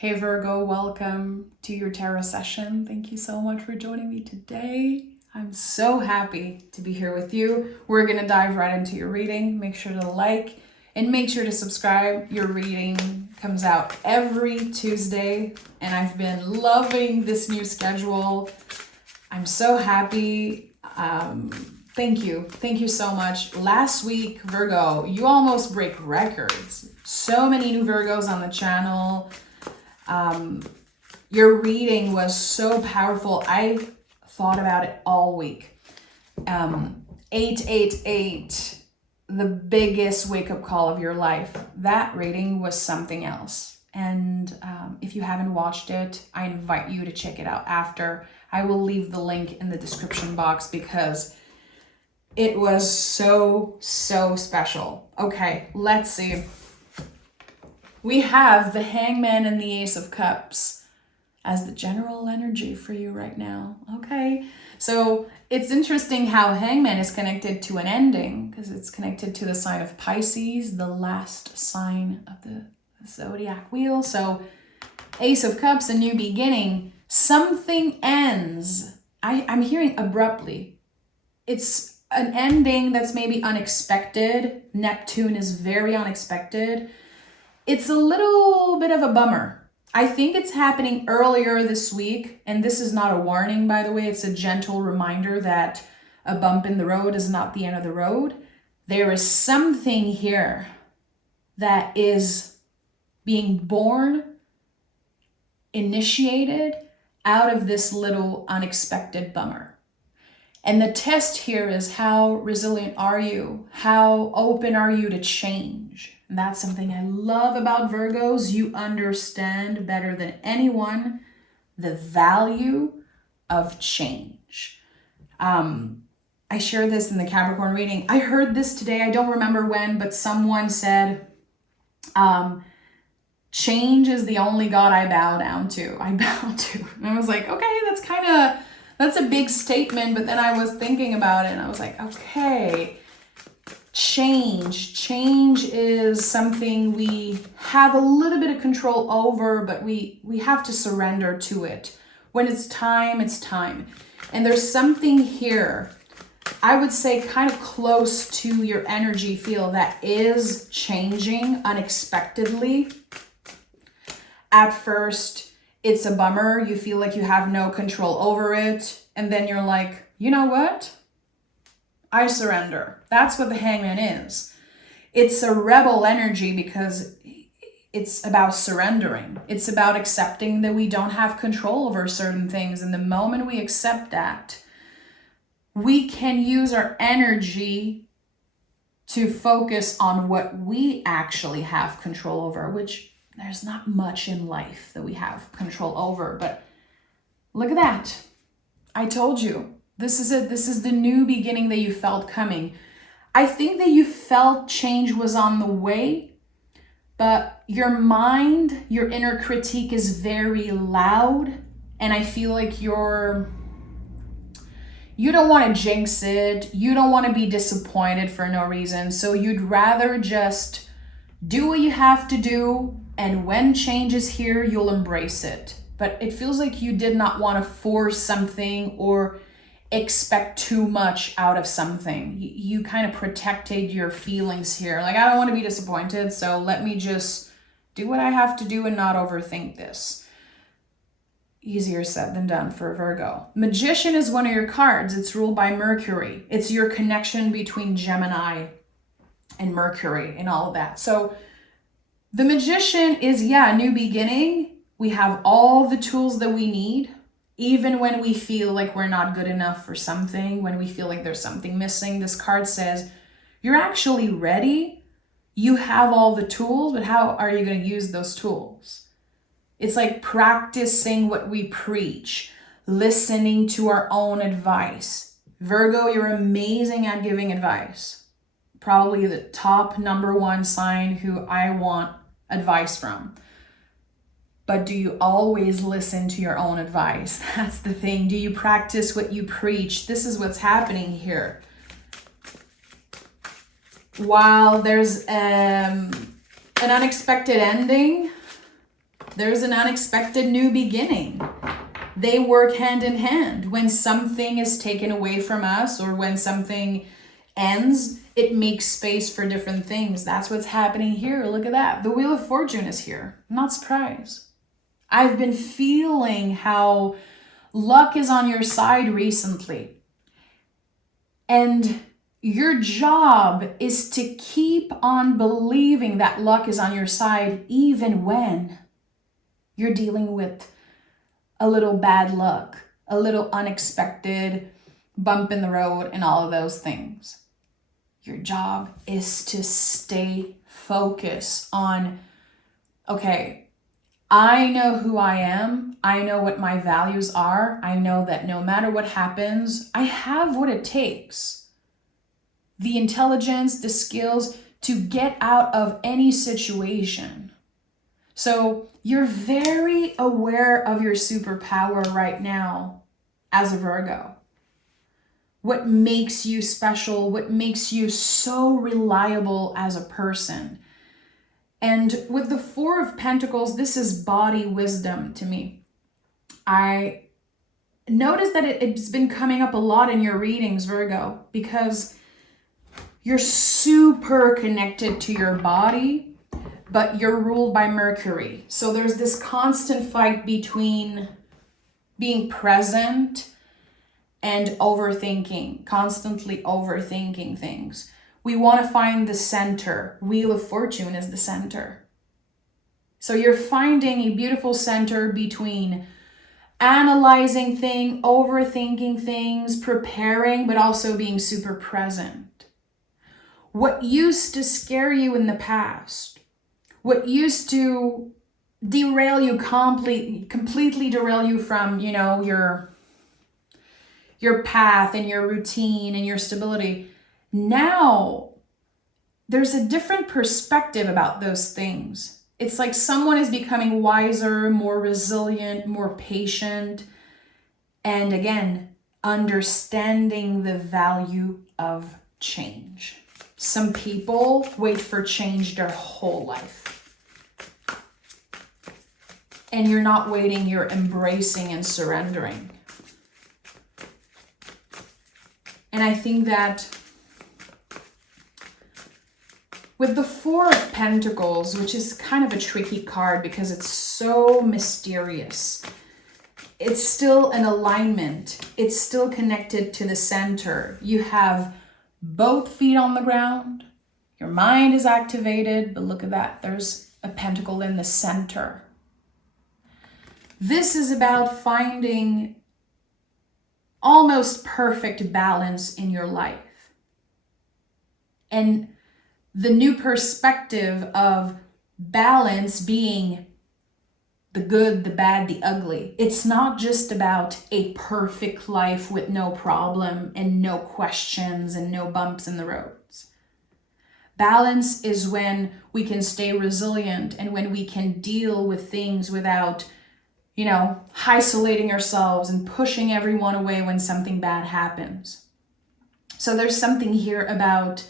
Hey Virgo, welcome to your tarot session. Thank you so much for joining me today. I'm so happy to be here with you. We're going to dive right into your reading. Make sure to like and make sure to subscribe. Your reading comes out every Tuesday, and I've been loving this new schedule. I'm so happy. Thank you. Thank you so much. Last week, Virgo, you almost break records. So many new Virgos on the channel. Your reading was so powerful. I thought about it all week. 888, the biggest wake-up call of your life. That reading was something else. And if you haven't watched it, I invite you to check it out after. I will leave the link in the description box because it was so special. Okay, let's see. We have the Hangman and the Ace of Cups as the general energy for you right now. Okay, so it's interesting how Hangman is connected to an ending because it's connected to the sign of Pisces, the last sign of the zodiac wheel. So Ace of Cups, a new beginning. Something ends. I'm hearing abruptly. It's an ending that's maybe unexpected. Neptune is very unexpected. It's a little bit of a bummer. I think it's happening earlier this week, and this is not a warning, by the way. It's a gentle reminder that a bump in the road is not the end of the road. There is something here that is being born, initiated out of this little unexpected bummer. And the test here is how resilient are you? How open are you to change? And that's something I love about Virgos. You understand better than anyone the value of change. I shared this in the Capricorn reading. I heard this today. I don't remember when, but someone said, change is the only God I bow down to. I bow to. And I was like, okay, that's a big statement. But then I was thinking about it and I was like, okay, change is something we have a little bit of control over, but we have to surrender to it. When it's time, it's time. And there's something here, I would say kind of close to your energy field that is changing unexpectedly. At first, it's a bummer. You feel like you have no control over it. And then you're like, you know what? I surrender. That's what the Hangman is. It's a rebel energy because it's about surrendering. It's about accepting that we don't have control over certain things. And the moment we accept that, we can use our energy to focus on what we actually have control over, which there's not much in life that we have control over. But look at that. I told you. This is it. This is the new beginning that you felt coming. I think that you felt change was on the way, but your mind, your inner critique is very loud. And I feel like you don't want to jinx it. You don't want to be disappointed for no reason. So you'd rather just do what you have to do. And when change is here, you'll embrace it. But it feels like you did not want to force something or expect too much out of something. You kind of protected your feelings here. Like, I don't want to be disappointed, so let me just do what I have to do and not overthink this. Easier said than done for Virgo. Magician is one of your cards. It's ruled by Mercury. It's your connection between Gemini and Mercury and all of that. So the Magician is, a new beginning. We have all the tools that we need. Even when we feel like we're not good enough for something, when we feel like there's something missing, this card says, you're actually ready. You have all the tools, but how are you going to use those tools? It's like practicing what we preach, listening to our own advice. Virgo, you're amazing at giving advice. Probably the top number one sign who I want advice from. But do you always listen to your own advice? That's the thing. Do you practice what you preach? This is what's happening here. While there's an unexpected ending, There's an unexpected new beginning. They work hand in hand. When something is taken away from us or when something ends, it makes space for different things. That's what's happening here. Look at that. The Wheel of Fortune is here. I'm not surprised. I've been feeling how luck is on your side recently. And your job is to keep on believing that luck is on your side even when you're dealing with a little bad luck, a little unexpected bump in the road, and all of those things. Your job is to stay focused on, okay, I know who I am. I know what my values are. I know that no matter what happens, I have what it takes. The intelligence, the skills to get out of any situation. So you're very aware of your superpower right now as a Virgo. What makes you special, what makes you so reliable as a person. And with the Four of Pentacles, this is body wisdom to me. I notice that it's been coming up a lot in your readings, Virgo, because you're super connected to your body, but you're ruled by Mercury. So there's this constant fight between being present and overthinking, constantly overthinking things. We want to find the center. Wheel of Fortune is the center. So you're finding a beautiful center between analyzing things, overthinking things, preparing, but also being super present. What used to scare you in the past, what used to derail you, completely derail you from, your path and your routine and your stability. Now, there's a different perspective about those things. It's like someone is becoming wiser, more resilient, more patient, and again, understanding the value of change. Some people wait for change their whole life. And you're not waiting, you're embracing and surrendering. And I think that with the Four of Pentacles, which is kind of a tricky card because it's so mysterious, it's still an alignment. It's still connected to the center. You have both feet on the ground. Your mind is activated, but look at that. There's a pentacle in the center. This is about finding almost perfect balance in your life. And the new perspective of balance being the good, the bad, the ugly. It's not just about a perfect life with no problem and no questions and no bumps in the roads. Balance is when we can stay resilient and when we can deal with things without, isolating ourselves and pushing everyone away when something bad happens. So there's something here about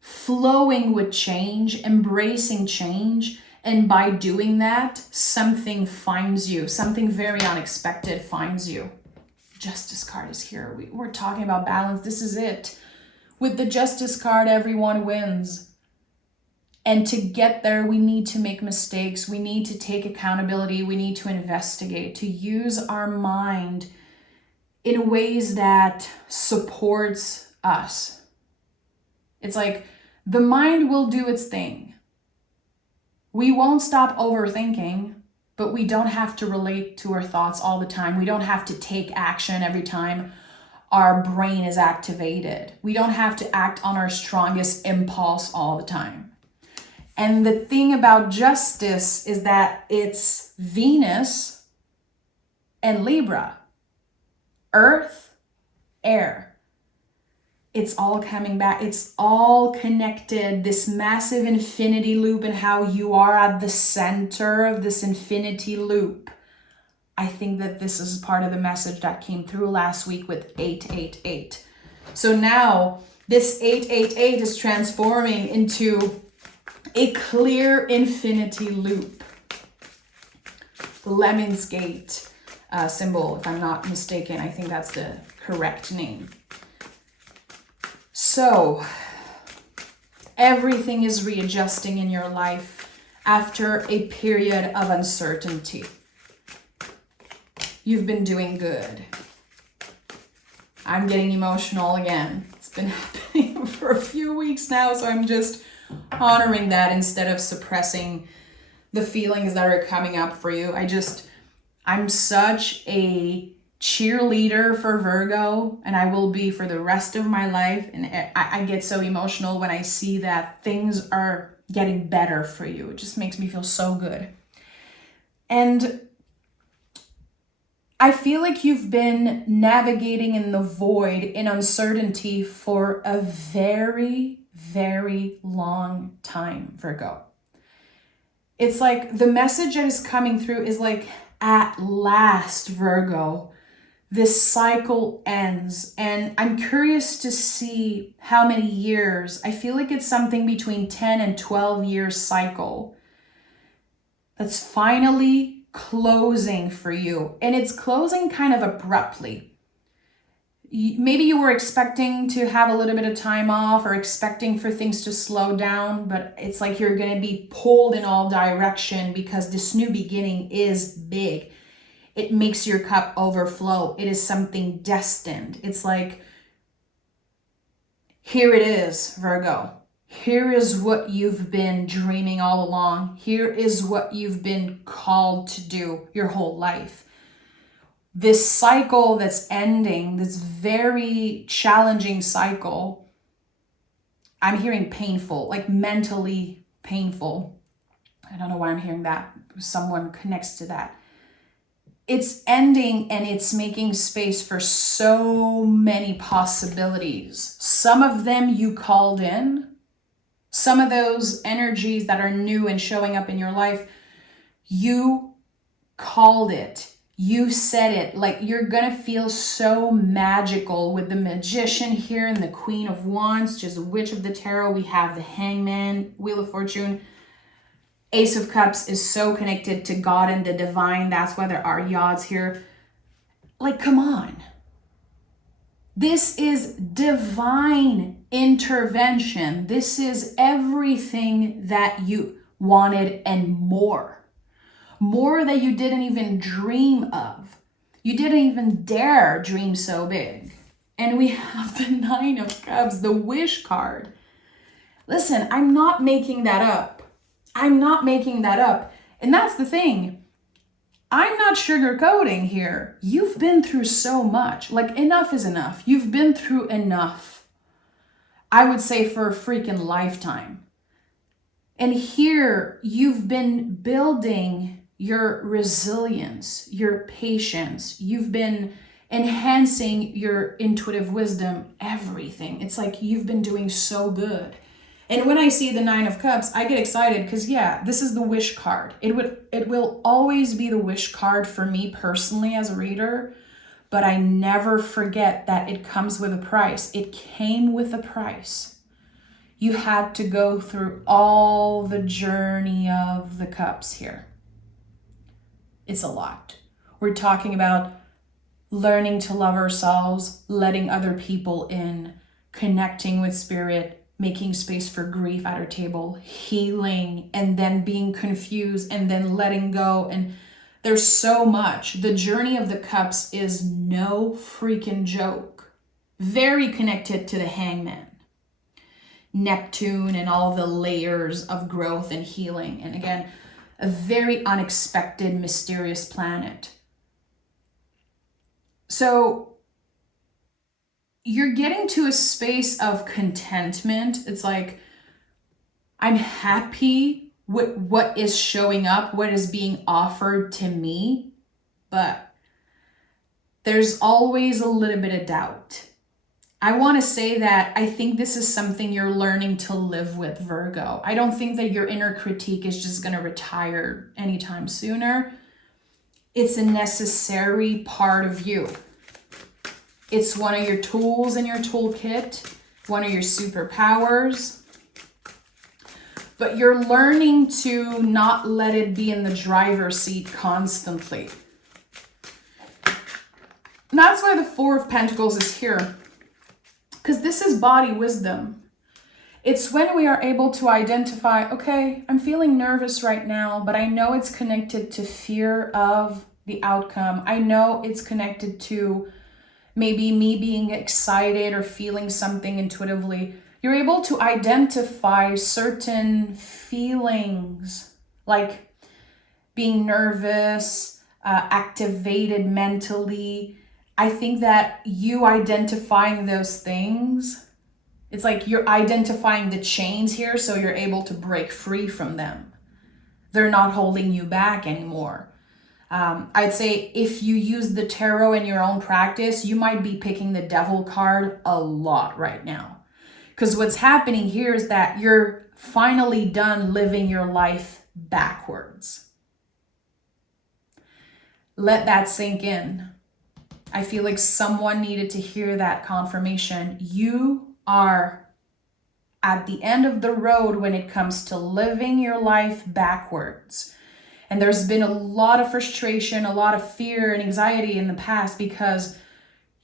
flowing with change, embracing change, and by doing that, something finds you, something very unexpected finds you. Justice card is here. We're talking about balance. This is it. With the Justice card, everyone wins. And to get there, we need to make mistakes. We need to take accountability. We need to investigate, to use our mind in ways that supports us. It's like the mind will do its thing. We won't stop overthinking, but we don't have to relate to our thoughts all the time. We don't have to take action every time our brain is activated. We don't have to act on our strongest impulse all the time. And the thing about justice is that it's Venus and Libra, Earth, air. It's all coming back. It's all connected. This massive infinity loop and how you are at the center of this infinity loop. I think that this is part of the message that came through last week with 888. So now this 888 is transforming into a clear infinity loop. Lemon's Gate symbol, if I'm not mistaken. I think that's the correct name. So everything is readjusting in your life after a period of uncertainty. You've been doing good. I'm getting emotional again. It's been happening for a few weeks now, so I'm just honoring that instead of suppressing the feelings that are coming up for you. I'm such a cheerleader for Virgo, and I will be for the rest of my life. And I get so emotional when I see that things are getting better for you. It just makes me feel so good. And I feel like you've been navigating in the void, in uncertainty for a very, very long time, Virgo. It's like the message that is coming through is like, at last, Virgo, this cycle ends. And I'm curious to see how many years. I feel like it's something between 10 and 12 years cycle that's finally closing for you. And it's closing kind of abruptly. Maybe you were expecting to have a little bit of time off or expecting for things to slow down, but it's like you're going to be pulled in all direction because this new beginning is big. It makes your cup overflow. It is something destined. It's like, here it is, Virgo. Here is what you've been dreaming all along. Here is what you've been called to do your whole life. This cycle that's ending, this very challenging cycle, I'm hearing painful, like mentally painful. I don't know why I'm hearing that. Someone connects to that. It's ending and it's making space for so many possibilities. Some of them you called in. Some of those energies that are new and showing up in your life, you called it. You said it. Like, you're going to feel so magical with the Magician here and the Queen of Wands, just the Witch of the Tarot. We have the Hangman, Wheel of Fortune. Ace of Cups is so connected to God and the divine. That's why there are yachts here. Like, come on. This is divine intervention. This is everything that you wanted and more. More that you didn't even dream of. You didn't even dare dream so big. And we have the Nine of Cups, the wish card. Listen, I'm not making that up. I'm not making that up. And that's the thing. I'm not sugarcoating here. You've been through so much. Like, enough is enough. You've been through enough. I would say for a freaking lifetime. And here you've been building your resilience, your patience. You've been enhancing your intuitive wisdom, everything. It's like you've been doing so good. And when I see the Nine of Cups, I get excited because, yeah, this is the wish card. It will always be the wish card for me personally as a reader, but I never forget that it comes with a price. It came with a price. You had to go through all the journey of the cups here. It's a lot. We're talking about learning to love ourselves, letting other people in, connecting with spirit, making space for grief at our table, healing, and then being confused, and then letting go. And there's so much. The journey of the cups is no freaking joke. Very connected to the Hangman, Neptune, and all the layers of growth and healing. And again, a very unexpected, mysterious planet. So you're getting to a space of contentment. It's like, I'm happy with what is showing up, what is being offered to me, but there's always a little bit of doubt. I want to say that I think this is something you're learning to live with, Virgo. I don't think that your inner critique is just going to retire anytime sooner. It's a necessary part of you. It's one of your tools in your toolkit, one of your superpowers. but you're learning to not let it be in the driver's seat constantly. And that's why the Four of Pentacles is here, because this is body wisdom. It's when we are able to identify, okay, I'm feeling nervous right now, but I know it's connected to fear of the outcome. I know it's connected to maybe me being excited or feeling something intuitively. You're able to identify certain feelings like being nervous, activated mentally. I think that you identifying those things, it's like you're identifying the chains here, so you're able to break free from them. They're not holding you back anymore. I'd say if you use the tarot in your own practice, you might be picking the devil card a lot right now. Because what's happening here is that you're finally done living your life backwards. Let that sink in. I feel like someone needed to hear that confirmation. You are at the end of the road when it comes to living your life backwards. And there's been a lot of frustration, a lot of fear and anxiety in the past because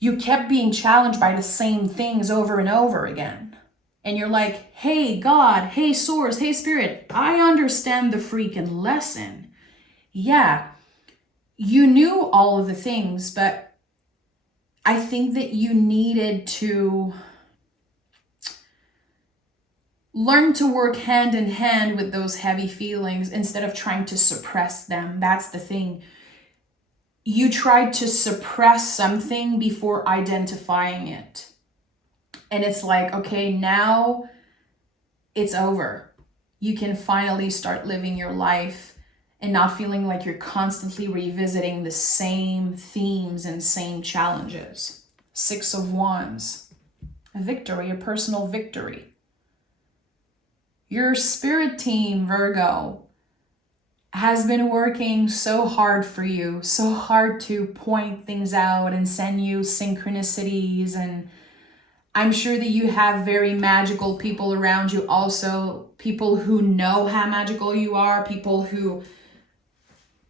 you kept being challenged by the same things over and over again. And you're like, hey, God, hey, source, hey, spirit, I understand the freaking lesson. Yeah, you knew all of the things, but I think that you needed to learn to work hand in hand with those heavy feelings instead of trying to suppress them. That's the thing. You tried to suppress something before identifying it. And it's like, okay, now it's over. You can finally start living your life and not feeling like you're constantly revisiting the same themes and same challenges. Six of Wands, a victory, a personal victory. Your spirit team, Virgo, has been working so hard for you, so hard to point things out and send you synchronicities. And I'm sure that you have very magical people around you also, people who know how magical you are, people who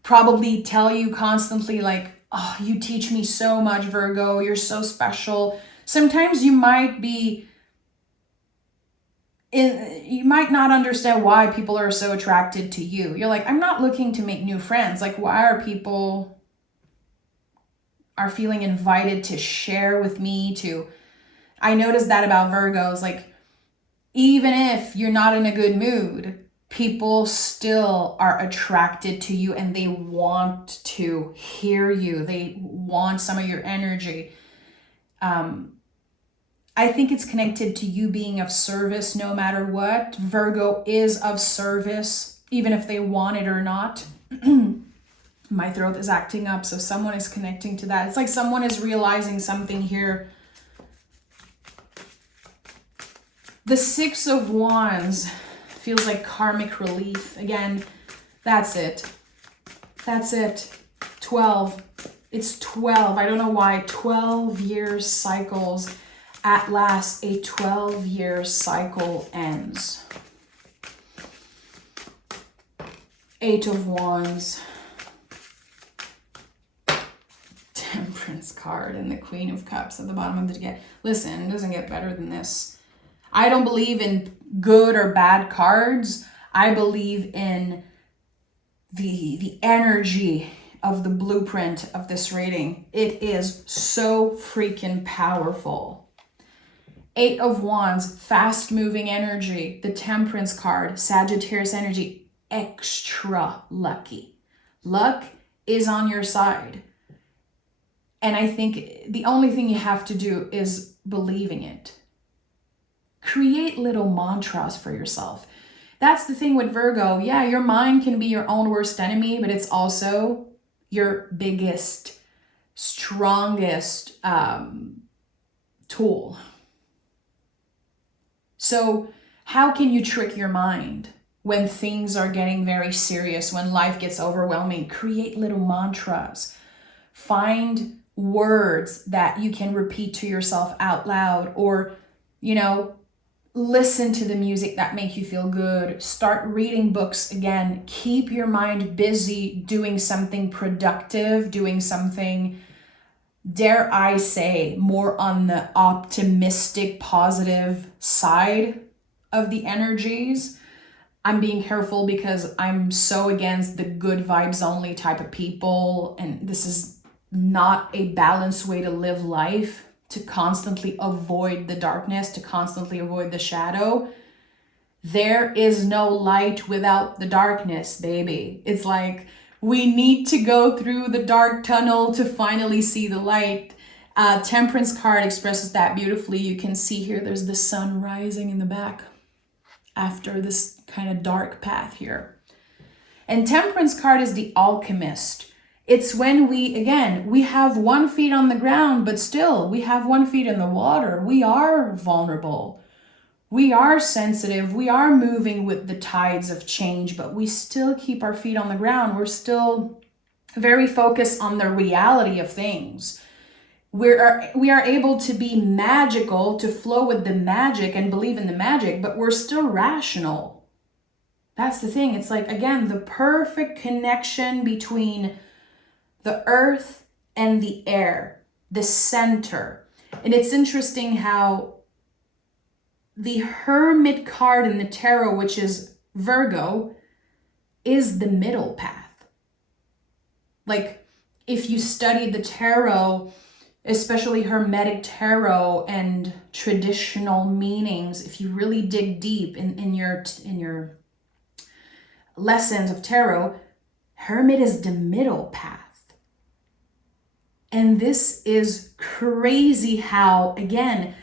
probably tell you constantly like, oh, you teach me so much, Virgo, you're so special. Sometimes you might not understand why people are so attracted to you. You're like, I'm not looking to make new friends. Like, why are people feeling invited to share with me, I noticed that about Virgos. Like, even if you're not in a good mood, people still are attracted to you and they want to hear you. They want some of your energy. I think it's connected to you being of service no matter what. Virgo is of service, even if they want it or not. My throat is acting up, so someone is connecting to that. It's like someone is realizing something here. The Six of Wands feels like karmic relief. Again, that's it. That's it. 12. It's 12. I don't know why. 12 years cycles. At last, a 12-year cycle ends. Eight of Wands. Temperance card and the Queen of Cups at the bottom of the deck. Listen, it doesn't get better than this. I don't believe in good or bad cards. I believe in the energy of the blueprint of this reading. It is so freaking powerful. Eight of Wands, fast moving energy. The Temperance card, Sagittarius energy, extra lucky. Luck is on your side. And I think the only thing you have to do is believing it. Create little mantras for yourself. That's the thing with Virgo. Yeah, your mind can be your own worst enemy, but it's also your biggest, strongest tool. So how can you trick your mind when things are getting very serious, when life gets overwhelming? Create little mantras. Find words that you can repeat to yourself out loud, or, listen to the music that make you feel good. Start reading books again. Keep your mind busy doing something productive, doing something, dare I say, more on the optimistic, positive side of the energies. I'm being careful because I'm so against the good vibes only type of people, and this is not a balanced way to live life, to constantly avoid the darkness, to constantly avoid the shadow. There is no light without the darkness, baby. It's like we need to go through the dark tunnel to finally see the light. Temperance card expresses that beautifully. You can see here there's the sun rising in the back after this kind of dark path here. And Temperance card is the alchemist. It's when we have 1 foot on the ground, but still we have 1 foot in the water. We are vulnerable. We are sensitive. We are moving with the tides of change, but we still keep our feet on the ground. We're still very focused on the reality of things. We are able to be magical, to flow with the magic and believe in the magic, but we're still rational. That's the thing. It's like, again, the perfect connection between the earth and the air, the center. And it's interesting how the Hermit card in the tarot, which is Virgo, is the middle path. Like, if you study the tarot, especially Hermetic tarot and traditional meanings, if you really dig deep in your lessons of tarot, Hermit is the middle path. And this is crazy how, again,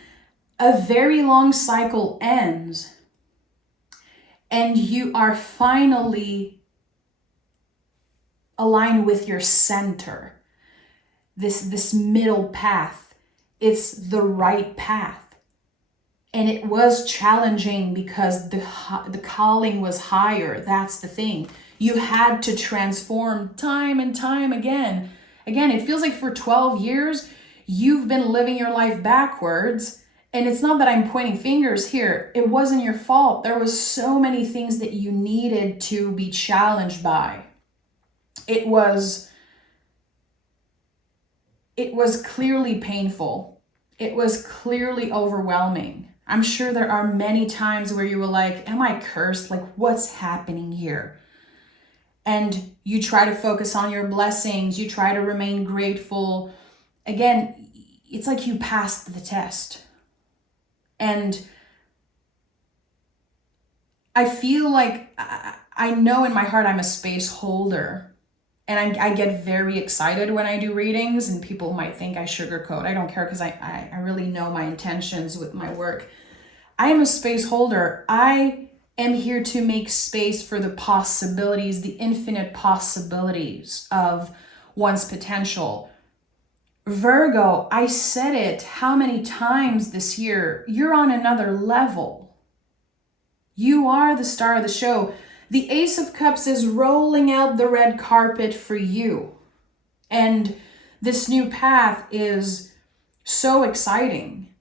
a very long cycle ends and you are finally aligned with your center. This middle path, it's the right path. And it was challenging because the calling was higher. That's the thing. You had to transform time and time again. Again, it feels like for 12 years, you've been living your life backwards. And it's not that I'm pointing fingers here. It wasn't your fault. There was so many things that you needed to be challenged by. It was clearly painful. It was clearly overwhelming. I'm sure there are many times where you were like, am I cursed? Like, what's happening here? And you try to focus on your blessings. You try to remain grateful. Again, it's like you passed the test. And I feel like I know in my heart I'm a space holder. And I get very excited when I do readings, and people might think I sugarcoat. I don't care because I really know my intentions with my work. I am a space holder. I am here to make space for the possibilities, the infinite possibilities of one's potential. Virgo, I said it how many times this year, you're on another level. You are the star of the show. The Ace of Cups is rolling out the red carpet for you. And this new path is so exciting.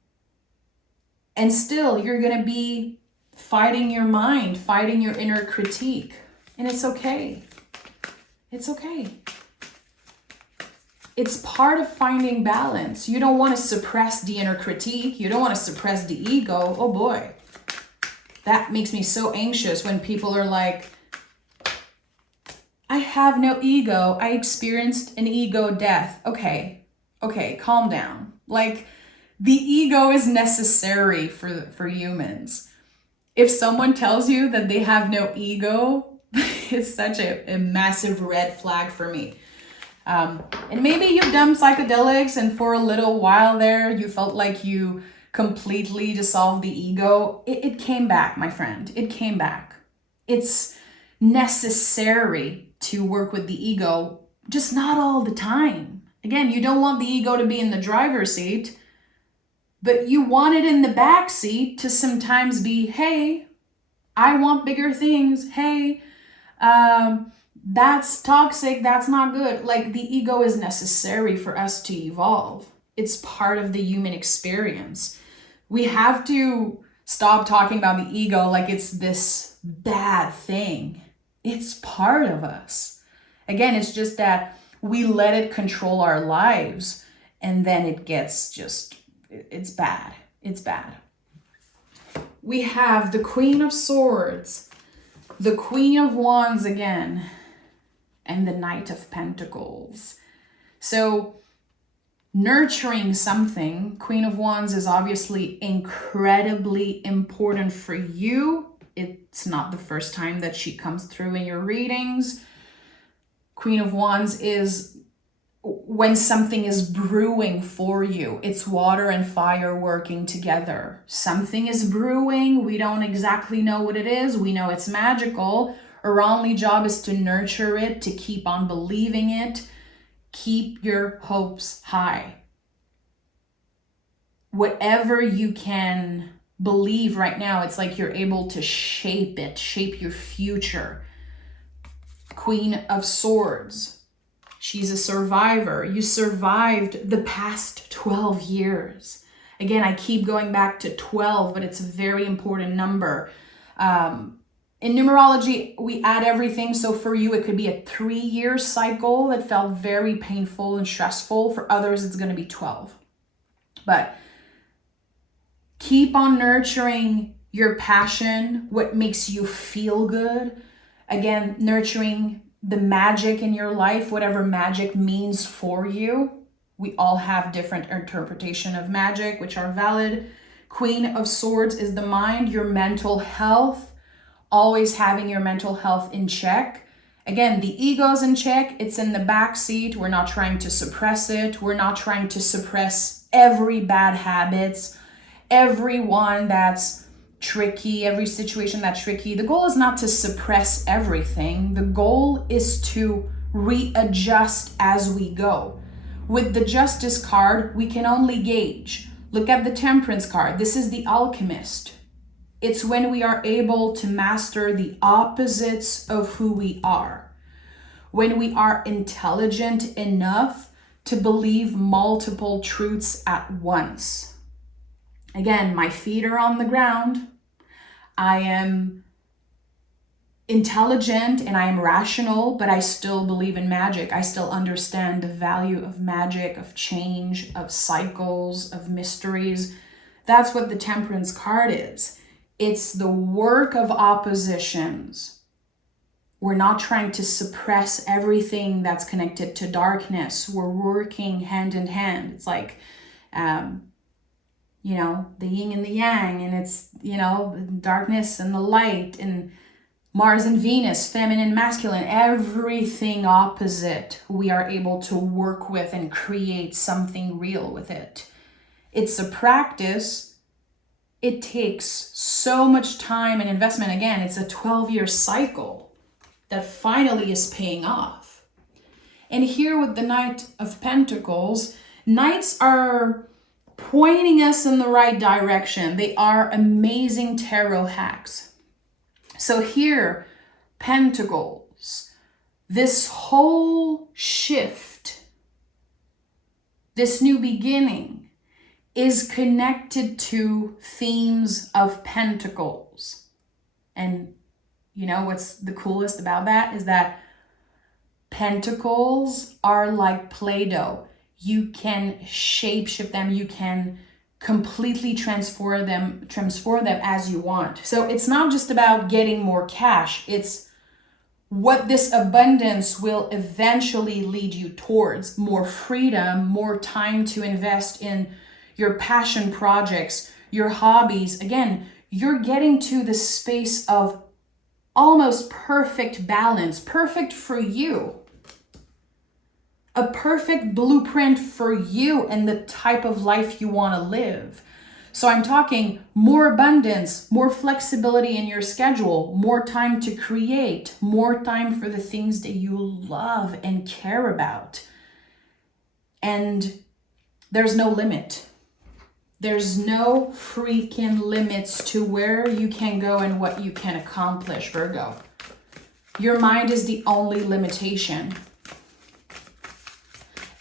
And still, you're going to be fighting your mind, fighting your inner critique. And it's okay. It's okay. It's part of finding balance. You don't want to suppress the inner critique. You don't want to suppress the ego. Oh boy. That makes me so anxious when people are like, I have no ego. I experienced an ego death. Okay, calm down. Like, the ego is necessary for humans. If someone tells you that they have no ego, it's such a massive red flag for me. And maybe you've done psychedelics and for a little while there, you felt like you completely dissolved the ego. It came back, my friend. It came back. It's necessary to work with the ego, just not all the time. Again, you don't want the ego to be in the driver's seat, but you want it in the back seat to sometimes be, hey, I want bigger things. Hey, that's toxic. That's not good. Like, the ego is necessary for us to evolve. It's part of the human experience. We have to stop talking about the ego like it's this bad thing. It's part of us. Again, it's just that we let it control our lives, and then it gets just, it's bad. It's bad. We have the Queen of Swords, the Queen of Wands again, and the Knight of Pentacles. So nurturing something, Queen of Wands is obviously incredibly important for you. It's not the first time that she comes through in your readings. Queen of Wands is when something is brewing for you. It's water and fire working together. Something is brewing. We don't exactly know what it is. We know it's magical. Our only job is to nurture it, to keep on believing it. Keep your hopes high. Whatever you can believe right now, it's like you're able to shape it, shape your future. Queen of Swords. She's a survivor. You survived the past 12 years. Again, I keep going back to 12, but it's a very important number. In numerology, we add everything. So for you, it could be a 3-year cycle that felt very painful and stressful. For others, it's going to be 12. But keep on nurturing your passion, what makes you feel good. Again, nurturing the magic in your life, whatever magic means for you. We all have different interpretation of magic, which are valid. Queen of Swords is the mind, your mental health, always having your mental health in check. Again, the ego's in check. It's in the back seat. We're not trying to suppress it. We're not trying to suppress every bad habits, everyone that's tricky, every situation that's tricky. The goal is not to suppress everything. The goal is to readjust as we go. With the Justice card, we can only gauge. Look at the Temperance card. This is the Alchemist. It's when we are able to master the opposites of who we are. When we are intelligent enough to believe multiple truths at once. Again, my feet are on the ground. I am intelligent and I am rational, but I still believe in magic. I still understand the value of magic, of change, of cycles, of mysteries. That's what the Temperance card is. It's the work of oppositions. We're not trying to suppress everything that's connected to darkness. We're working hand in hand. It's like, the yin and the yang, and it's, the darkness and the light, and Mars and Venus, feminine, masculine, everything opposite we are able to work with and create something real with it. It's a practice. It takes so much time and investment. Again, it's a 12-year cycle that finally is paying off. And here with the Knight of Pentacles, Knights are pointing us in the right direction. They are amazing tarot hacks. So here, Pentacles, this whole shift, this new beginning is connected to themes of Pentacles. And what's the coolest about that is that Pentacles are like Play-Doh. You can shapeshift them. You can completely transform them as you want. So it's not just about getting more cash. It's what this abundance will eventually lead you towards. More freedom, more time to invest in your passion projects, your hobbies. Again, you're getting to the space of almost perfect balance, perfect for you. A perfect blueprint for you and the type of life you want to live. So I'm talking more abundance, more flexibility in your schedule, more time to create, more time for the things that you love and care about. And there's no limit. There's no freaking limits to where you can go and what you can accomplish, Virgo. Your mind is the only limitation.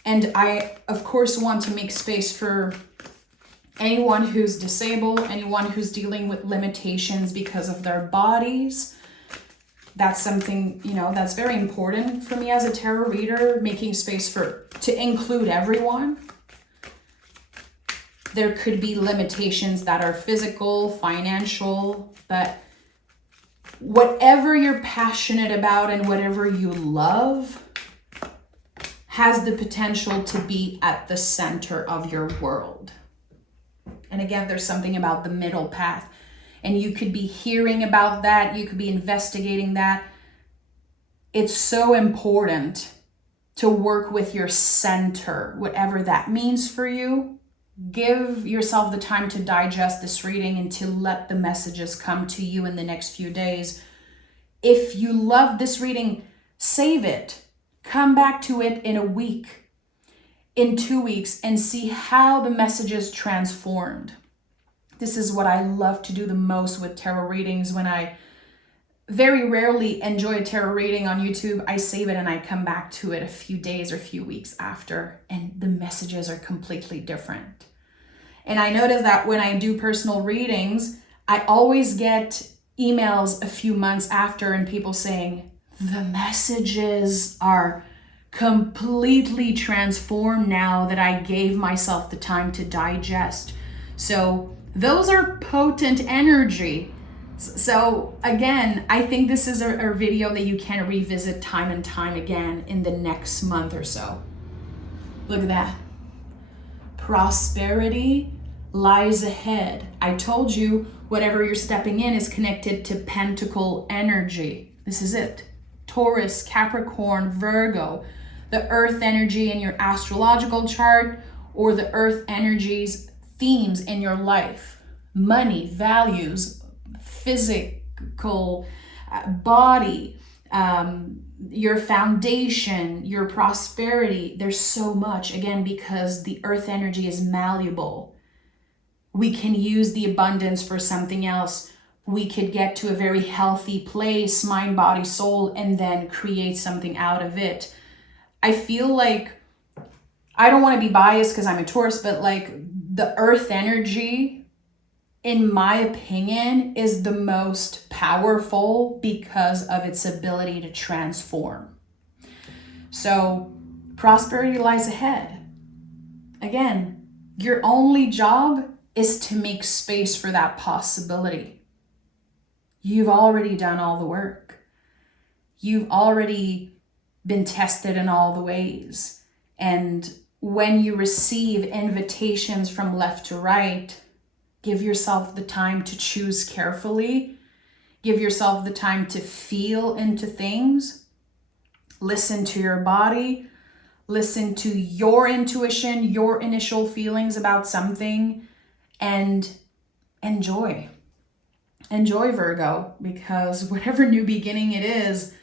And I, of course, want to make space for anyone who's disabled, anyone who's dealing with limitations because of their bodies. That's something, you know, that's very important for me as a tarot reader, making space to include everyone. There could be limitations that are physical, financial, but whatever you're passionate about and whatever you love has the potential to be at the center of your world. And again, there's something about the middle path. And you could be hearing about that. You could be investigating that. It's so important to work with your center, whatever that means for you. Give yourself the time to digest this reading and to let the messages come to you in the next few days. If you love this reading, save it. Come back to it in a week, in 2 weeks, and see how the messages transformed. This is what I love to do the most with tarot readings. When I very rarely enjoy a tarot reading on YouTube, I save it and I come back to it a few days or a few weeks after, and the messages are completely different. And I notice that when I do personal readings, I always get emails a few months after and people saying, the messages are completely transformed now that I gave myself the time to digest. So those are potent energy. So again, I think this is a video that you can revisit time and time again in the next month or so. Look at that. Prosperity lies ahead. I told you whatever you're stepping in is connected to Pentacle energy. This is it. Taurus, Capricorn, Virgo, the earth energy in your astrological chart, or the earth energies themes in your life. Money, values, physical body, your foundation, your prosperity. There's so much, again, because the earth energy is malleable. We can use the abundance for something else. We could get to a very healthy place, mind, body, soul, and then create something out of it. I feel like, I don't want to be biased because I'm a Taurus, but like the earth energy, in my opinion, is the most powerful because of its ability to transform. So prosperity lies ahead. Again, your only job is to make space for that possibility. You've already done all the work. You've already been tested in all the ways. And when you receive invitations from left to right, give yourself the time to choose carefully. Give yourself the time to feel into things. Listen to your body. Listen to your intuition, your initial feelings about something, and enjoy. Enjoy, Virgo, because whatever new beginning it is,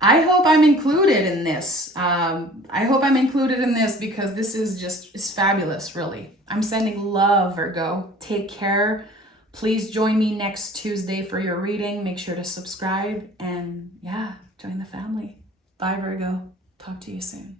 I hope I'm included in this. I hope I'm included in this because this is it's fabulous, really. I'm sending love, Virgo. Take care. Please join me next Tuesday for your reading. Make sure to subscribe and yeah, join the family. Bye, Virgo. Talk to you soon.